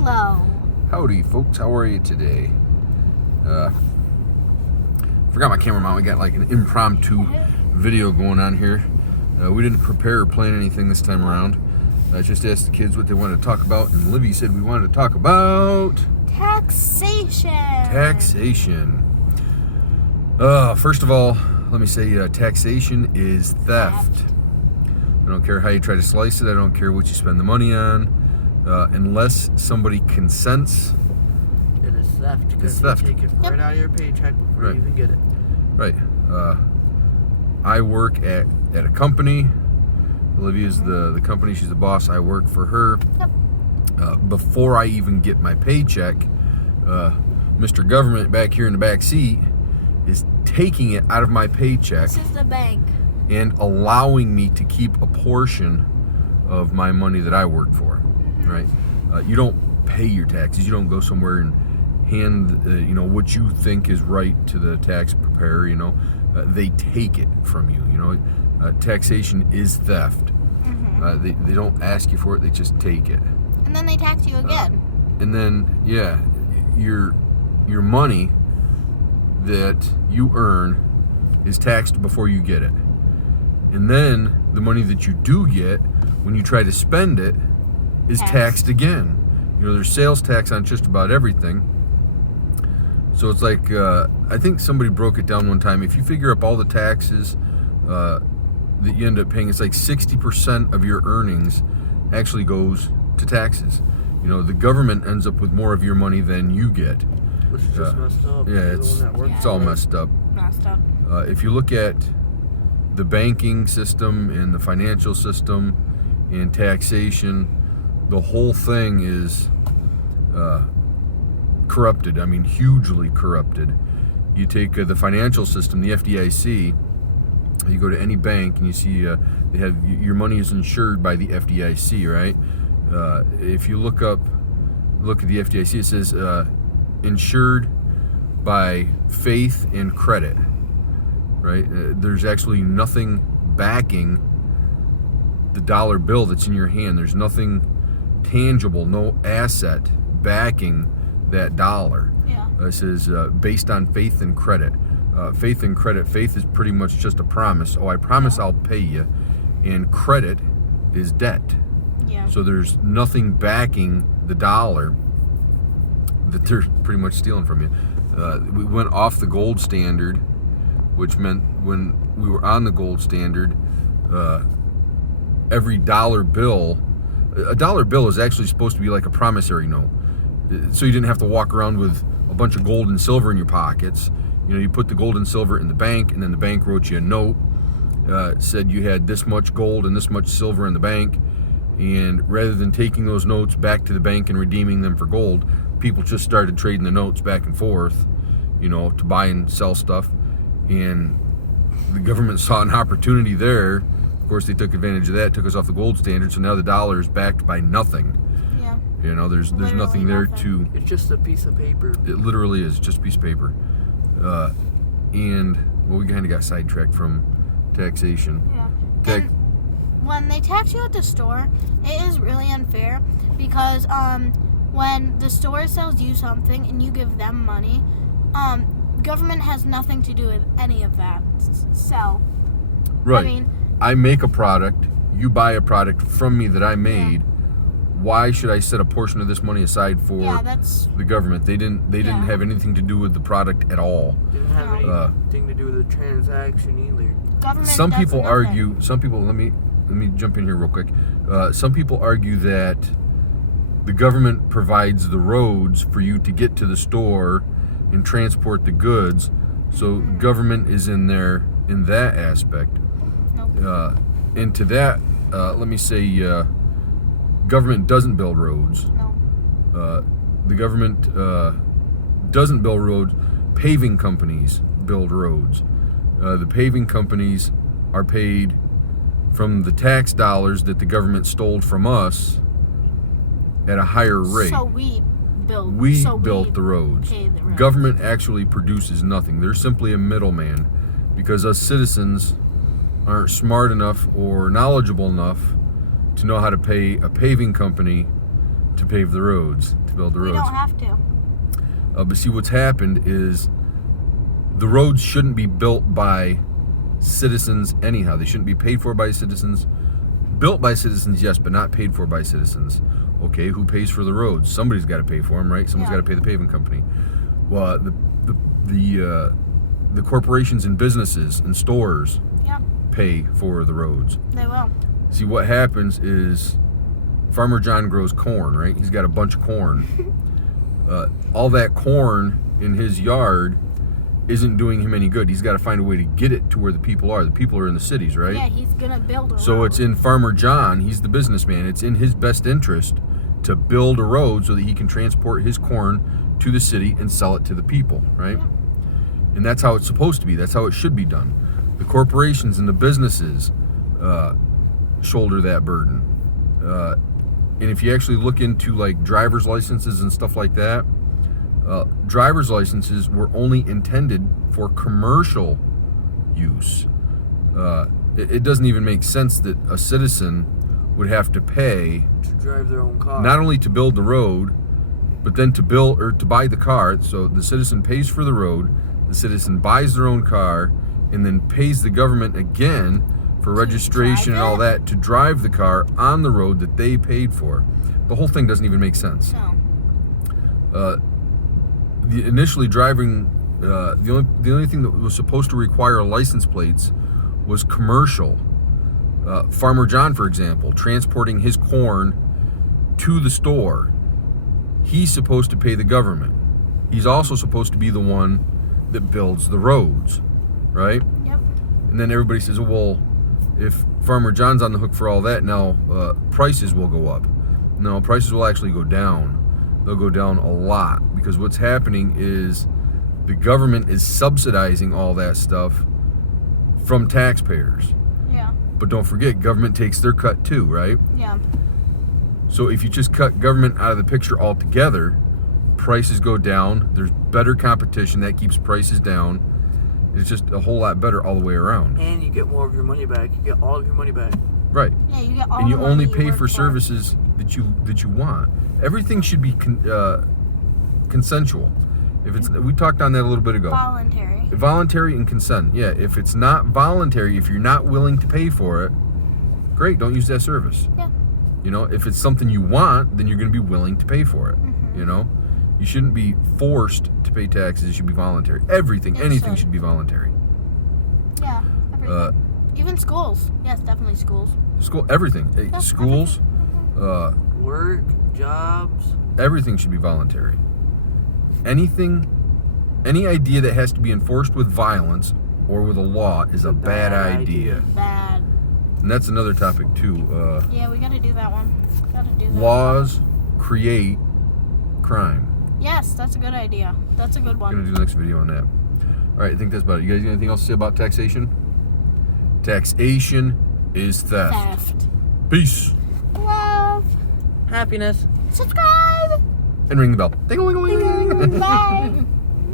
Hello. Howdy, folks. How are you today? Forgot my camera mount. We got like an impromptu video going on here. We didn't prepare or plan anything this time around. I just asked the kids what they wanted to talk about, and Livy said we wanted to talk about Taxation. Taxation. First of all, let me say taxation is theft. I don't care how you try to slice it. I don't care what you spend the money on. Unless somebody consents, it is theft. It's theft. They take it right out of your paycheck before you even get it. Right. I work at a company. Olivia's the company. She's the boss. I work for her. Yep. Before I even get my paycheck, Mr. Government back here in the back seat is taking it out of my paycheck. This is the bank. And allowing me to keep a portion of my money that I work for. Right? You don't pay your taxes. You don't go somewhere and hand what you think is right to the tax preparer. They take it from you. Taxation is theft. They don't ask you for it. They just take it. And then they tax you again. And then your money that you earn is taxed before you get it. And then the money that you do get, when you try to spend it, is taxed again. There's sales tax on just about everything. So it's like, I think somebody broke it down one time. If you figure up all the taxes that you end up paying, it's like 60% of your earnings actually goes to taxes. The government ends up with more of your money than you get. Which is just messed up. Yeah, it's all messed up. Messed up. If you look at the banking system and the financial system and taxation, the whole thing is corrupted. I mean, hugely corrupted. You take the financial system, the FDIC. You go to any bank and you see they have your money is insured by the FDIC, right? If you look at the FDIC, it says insured by faith and credit, right? There's actually nothing backing the dollar bill that's in your hand. There's nothing tangible, no asset backing that dollar. Yeah. It says based on faith and credit. Faith and credit. Faith is pretty much just a promise. Oh, I promise I'll pay you. And credit is debt. Yeah. So there's nothing backing the dollar that they're pretty much stealing from you. We went off the gold standard, which meant when we were on the gold standard, every dollar bill, a dollar bill is actually supposed to be like a promissory note. So you didn't have to walk around with a bunch of gold and silver in your pockets. You put the gold and silver in the bank, and then the bank wrote you a note, said you had this much gold and this much silver in the bank. And rather than taking those notes back to the bank and redeeming them for gold, people just started trading the notes back and forth, to buy and sell stuff. And the government saw an opportunity there. Of course, they took advantage of that, took us off the gold standard, so now the dollar is backed by nothing. Yeah. There's nothing there to... It's just a piece of paper. It literally is just a piece of paper. We kind of got sidetracked from taxation. Yeah. And when they tax you at the store, it is really unfair because when the store sells you something and you give them money, government has nothing to do with any of that. So, right. I make a product, you buy a product from me that I made. Why should I set a portion of this money aside for the government? They didn't have anything to do with the product at all. Didn't have anything to do with the transaction either. Government some people does argue. nothing. Some people. Let me jump in here real quick. Some people argue that the government provides the roads for you to get to the store and transport the goods. So government is in there in that aspect. Nope. And to that, let me say. Government doesn't build roads. No. The government doesn't build roads. Paving companies build roads. The paving companies are paid from the tax dollars that the government stole from us at a higher rate. So we built the roads. Pay the roads. Government actually produces nothing. They're simply a middleman because us citizens aren't smart enough or knowledgeable enough to know how to pay a paving company to pave the roads, to build the We roads. don't have to. But see, what's happened is the roads shouldn't be built by citizens anyhow. They shouldn't be paid for by citizens. Built by citizens, yes, but not paid for by citizens. Okay, who pays for the roads? Somebody's got to pay for them, right? Someone's Yeah. got to pay the paving company. Well, the corporations and businesses and stores Yep, pay for the roads. they will. See, what happens is Farmer John grows corn, right? He's got a bunch of corn. All that corn in his yard isn't doing him any good. He's got to find a way to get it to where the people are. The people are in the cities, right? Yeah, he's gonna build a So road. it's in Farmer John, he's the businessman, it's in his best interest to build a road so that he can transport his corn to the city and sell it to the people, right? Yeah. And that's how it's supposed to be. That's how it should be done. The corporations and the businesses shoulder that burden. And if you actually look into like driver's licenses and stuff like that, driver's licenses were only intended for commercial use. It doesn't even make sense that a citizen would have to pay To drive their own car. not only to build the road, but then to build or to buy the car. So the citizen pays for the road, the citizen buys their own car, and then pays the government again for registration and all drive that to drive the car on the road that they paid for. The whole thing doesn't even make sense. No. Initially driving, the only thing that was supposed to require license plates was commercial. Farmer John, for example, transporting his corn to the store, he's supposed to pay the government. He's also supposed to be the one that builds the roads, right? Yep. And then everybody says, well, if Farmer John's on the hook for all that, now prices will go up. No, prices will actually go down. They'll go down a lot because what's happening is the government is subsidizing all that stuff from taxpayers. Yeah. But don't forget, government takes their cut too, right? Yeah. So if you just cut government out of the picture altogether, prices go down. There's better competition. That keeps prices down. It's just a whole lot better all the way around. And you get more of your money back. You get all of your money back. Right. Yeah, you get all And you the only money pay work for services that you want. Everything should be consensual. If it's, we talked on that a little bit ago. Voluntary. Voluntary and consent. Yeah, if it's not voluntary, if you're not willing to pay for it, great, don't use that service. Yeah. You know, if it's something you want, then you're going to be willing to pay for it. Mhm. You know, you shouldn't be forced to pay taxes. It should be voluntary. Everything, It anything should. should be voluntary. Yeah. Everything. Even schools. Yes, definitely schools. School, everything. Yeah, Schools, Work, jobs. everything should be voluntary. Anything, any idea that has to be enforced with violence or with a law is a bad idea. Bad. And that's another topic too. Yeah, we gotta do that one. Gotta do that. Laws create crime. Yes, that's a good idea. That's a good I'm gonna one. do the next video on that. All right, I think that's about it. You guys got anything else to say about taxation? Taxation is theft. Theft. Peace. Love. Happiness. Subscribe. And ring the bell. Ding-a-ling-a-ling. Bye.